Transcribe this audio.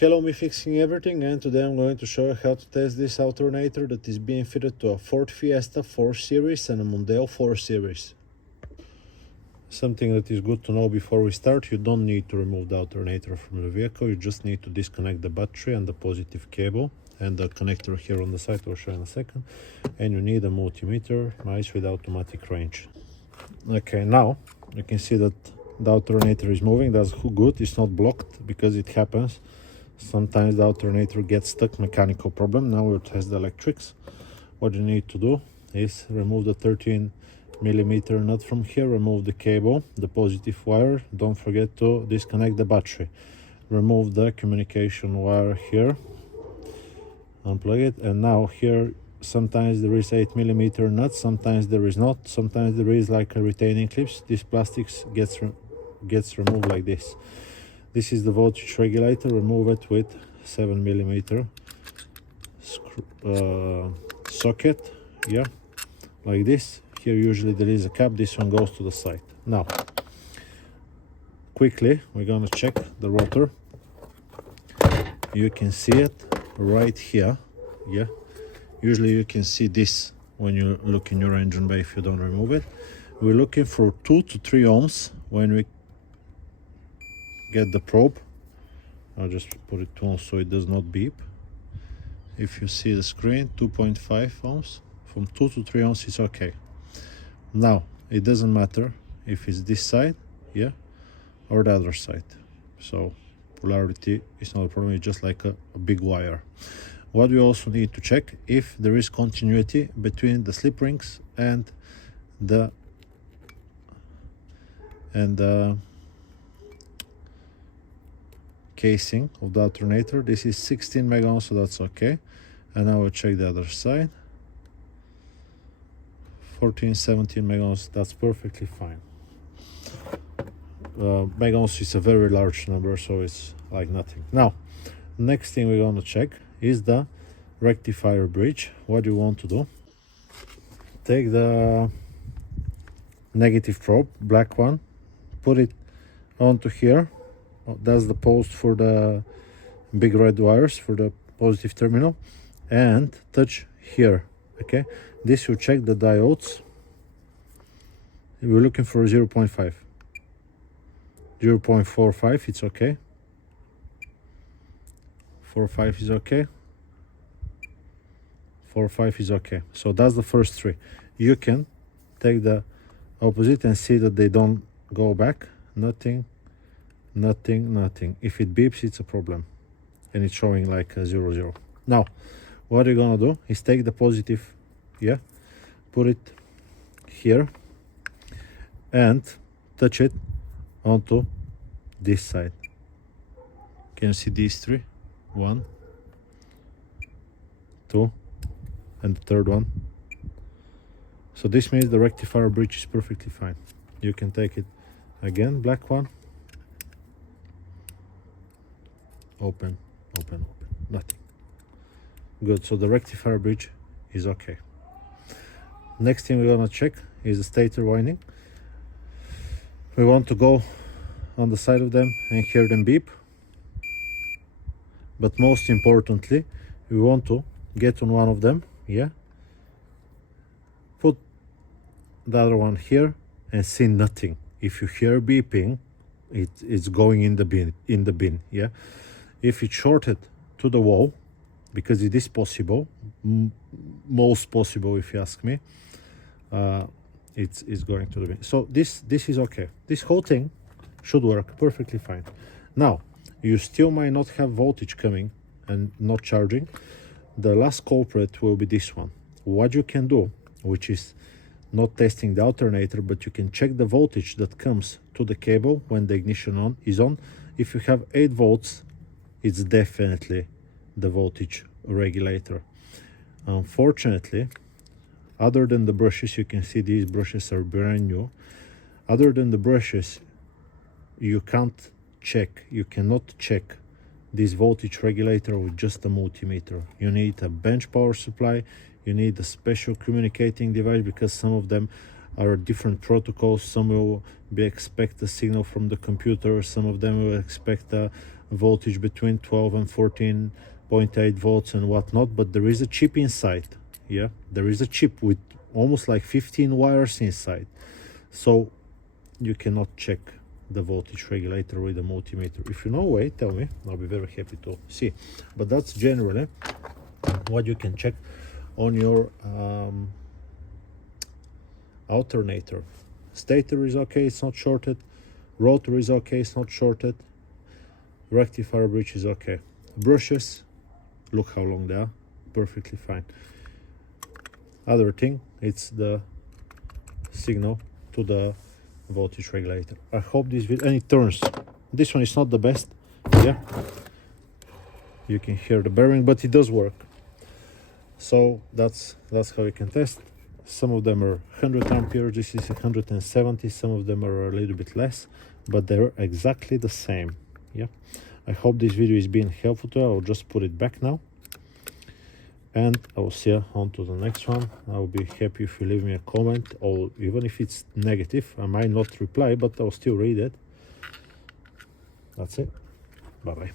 Hello, me fixing everything, and today I'm going to show you how to test this alternator that is being fitted to a Ford Fiesta 4 Series and a Mondeo 4 Series. Something that is good to know before we start: you don't need to remove the alternator from the vehicle, you just need to disconnect the battery and the positive cable and the connector here on the side, I'll show you in a second. And you need a multimeter, nice with automatic range. Okay, now you can see that the alternator is moving. That's good, it's not blocked, because it happens. Sometimes the alternator gets stuck, mechanical problem. Now we'll test the electrics. What you need to do is remove the 13mm nut from here, remove the cable, the positive wire. Don't forget to disconnect the battery. Remove the communication wire here, unplug it, and now here sometimes there is 8mm nut, sometimes there is not, sometimes there is like a retaining clips. This plastics gets removed like this. This is the voltage regulator. Remove it with 7mm socket, yeah, like this. Here usually there is a cap, this one goes to the side. Now quickly we're gonna check the rotor. You can see it right here, yeah. Usually you can see this when you look in your engine bay if you don't remove it. We're looking for 2 to 3 ohms when we get the probe. I'll just put it 2 ohms so it does not beep. If you see the screen, 2.5 ohms. From 2 to 3 ohms is okay. Now it doesn't matter if it's this side, yeah, or the other side. So polarity is not a problem, it's just like a big wire. What we also need to check if there is continuity between the slip rings and the casing of the alternator. This is 16 mega ohms, so that's okay. And now we'll check the other side. 14, 17 mega ohms, that's perfectly fine. Mega ohms is a very large number, so it's like nothing. Now, next thing we're going to check is the rectifier bridge. What you want to do: take the negative probe, black one, put it onto here. That's the post for the big red wires for the positive terminal, and touch here. Okay, this will check the diodes. We're looking for 0.5, 0.45, it's okay. 4.5 is okay. 4.5 is okay. So that's the first three. You can take the opposite and see that they don't go back. Nothing, nothing, nothing. If it beeps, it's a problem, and it's showing like a 0, 0. Now what you're gonna do is take the positive, yeah, put it here and touch it onto this side. Can you see these three? 1, 2, and the third one. So this means the rectifier bridge is perfectly fine. You can take it again, black one, open, open, open, nothing. Good, so the rectifier bridge is okay. Next thing we're gonna check is the stator winding. We want to go on the side of them and hear them beep. But most importantly, we want to get on one of them, yeah, put the other one here and see nothing. If you hear beeping, it's going in the bin, yeah. If it's shorted to the wall, because it is possible, most possible if you ask me, it's going to the bin. So this is okay. This whole thing should work perfectly fine. Now you still might not have voltage coming and not charging. The last culprit will be this one. What you can do, which is not testing the alternator, but you can check the voltage that comes to the cable when the ignition is on. If you have 8 volts, it's definitely the voltage regulator. Unfortunately, other than the brushes, you can see these brushes are brand new. Other than the brushes, you can't check, you cannot check this voltage regulator with just a multimeter. You need a bench power supply, you need a special communicating device, because some of them are different protocols. Some will expect a signal from the computer, some of them will expect a voltage between 12 and 14.8 volts and whatnot, but there is a chip inside. Yeah, there is a chip with almost like 15 wires inside, so you cannot check the voltage regulator with a multimeter. If you know a way, tell me, I'll be very happy to see. But that's generally what you can check on your alternator. Stator is okay, it's not shorted. Rotor is okay, it's not shorted. Rectifier bridge is okay. Brushes, look how long they are, perfectly fine. Other thing, it's the signal to the voltage regulator. I hope this video, and it turns. This one is not the best. Yeah, you can hear the bearing, but it does work. So that's how you can test. Some of them are 100 amperes, this is 170, some of them are a little bit less, but they're exactly the same. Yeah, I hope this video is being helpful to you. I'll just put it back now, and I will see you on to the next one. I'll be happy if you leave me a comment, or even if it's negative, I might not reply, but I'll still read it. That's it. Bye bye.